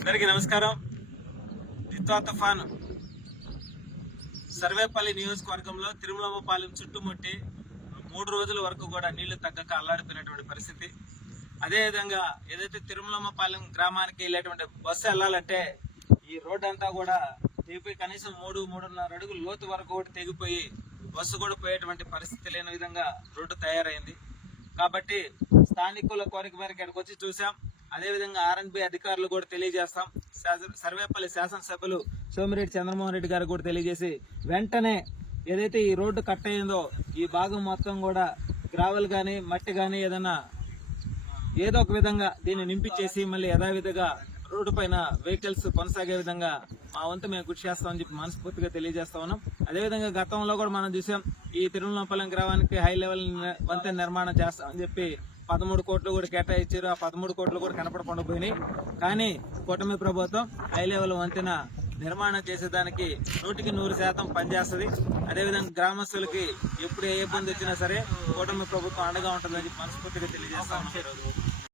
అందరికీ నమస్కారం. దిత్వా తుఫాను సర్వేపల్లి నియోజకవర్గంలో తిరుమలమ్మపాలెం చుట్టుముట్టి 3 రోజుల వరకు కూడా నీళ్లు తగ్గక అల్లాడిపోయినటువంటి పరిస్థితి. అదేవిధంగా ఏదైతే తిరుమలమ్మపాలెం గ్రామానికి వెళ్ళేటువంటి బస్సు వెళ్ళాలంటే ఈ రోడ్డు అంతా కూడా తెగిపోయి కనీసం 3-3.5 అడుగులు లోతు వరకు కూడా తెగిపోయి బస్సు కూడా పోయేటువంటి పరిస్థితి లేని విధంగా రోడ్డు తయారైంది. కాబట్టి స్థానికుల కోరిక మేరకు ఇక్కడికి వచ్చి చూసాం. అదేవిధంగా ఆర్ఎండ్బి అధికారులు కూడా తెలియజేస్తాం. సర్వేపల్లి శాసనసభ్యులు సోమిరెడ్డి చంద్రమోహన్ రెడ్డి గారు కూడా తెలియజేసి వెంటనే ఏదైతే ఈ రోడ్డు కట్ అయిందో ఈ భాగం మొత్తం కూడా గ్రావెల్ గానీ మట్టి గానీ ఏదైనా ఏదో ఒక విధంగా దీన్ని నింపించేసి మళ్ళీ యథావిధిగా రోడ్డు పైన వెహికల్స్ కొనసాగే విధంగా మా వంతు మేము కృషి చేస్తామని చెప్పి మనస్ఫూర్తిగా తెలియజేస్తా ఉన్నాం. అదేవిధంగా గతంలో కూడా మనం చూసాం ఈ తిరుమలపాలెం గ్రామానికి హై లెవెల్ వంతెన నిర్మాణం చేస్తామని చెప్పి 13 కోట్లు కూడా కేటాయించారు. ఆ 13 కోట్లు కూడా కనపడకుండా పోయినాయి. కానీ కూటమి ప్రభుత్వం హై లెవెల్ వంతెన నిర్మాణం చేసేదానికి 100% పనిచేస్తుంది. అదేవిధంగా గ్రామస్తులకి ఎప్పుడు ఏ ఇబ్బంది వచ్చినా సరే కూటమి ప్రభుత్వం అండగా ఉంటుందని మనస్ఫూర్తిగా తెలియజేస్తాం.